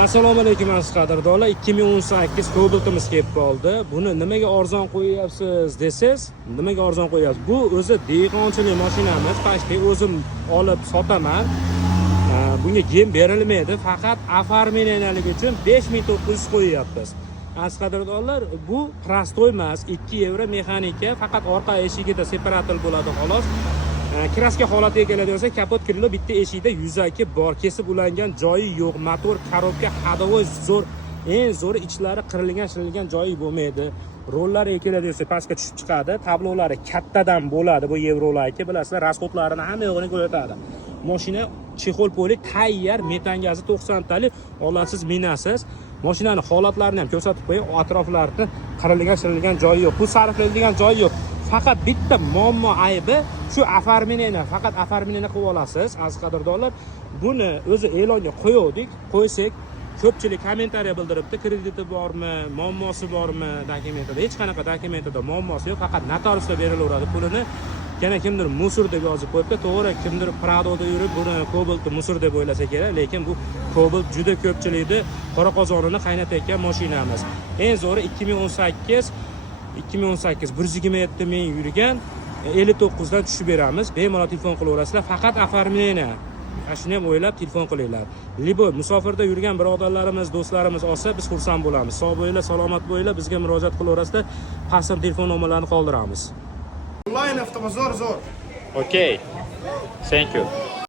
Assalomu alaykum aziz qadrdonlar. 2018 Cobalt'imiz kelib qoldi. Buni nimaga arzon qo'yapsiz desangiz, nimaga arzon qo'yapsiz? Bu o'zi dehqonchilik mashinamiz, pastda o'zim olib sotaman. Bunga gem berilmaydi, faqat oformleniyalik uchun 5900 qo'yapmiz. Aziz qadrdonlar, bu prostoy emas, 2 euro mexanika, faqat orqa eshigida separator bo'ladi xolos. Kraska holatiga keladigan kapot kirilo bitta eshikda yuzaki bor, kesib ulangan joyi yo'q, motor, korobka, hadovoy zo'r, eng zo'ri ichlari qirilgan joyi bo'lmaydi. Rollariga keladigan pastga tushib chiqadi, tablolari kattadan bo'ladi, bu yevrolarga bilasizlar, rasxodlarini hamma yo'g'ini ko'rsatadi. Mashina chexol polik tayyor, metan gazi 90 talik olasiz, minasiz. Mashinaning holatlarini ham ko'rsatib qo'ying, atroflarida qirilgan joyi yo'q, pul sarflaydigan joyi yo'q. Faqat bitta muammo aybi shu oformleniya, faqat oformleniya qilib olasiz aziz qadrdonlar. Buni o'zi e'longa qo'ydik, qo'ysak ko'pchilik kommentariya bildiribdi, krediti bormi, muammosi bormi, dokumentida. Hech qanaqa dokumentida muammosi yo'q, faqat notariusda berilaveradi pulini. Yana kimdir musor deb yozib qo'yibdi. To'g'ri, kimdir Pradoda yurib buni Cobalt musor deb o'ylasa kerak, lekin bu Cobalt juda ko'pchilikni qora qozonini qaynatayotgan mashinamiz. Eng zo'ri 2018 127 ming yurgan, 59 dan tushib beramiz. Bemalol telefon qilaverasizlar, faqat oformleniya. Shuni ham o'ylab telefon qilinglar. Libo musofirda yurgan birodarlarimiz, do'stlarimiz olsa biz xursand bo'lamiz. Sog' bo'linglar, salomat bo'linglar, bizga murojaat qilaverasizlar. Pastda telefon nomerlarini qoldiramiz. Onlayn avtobozor zo'r. Okay. Thank you.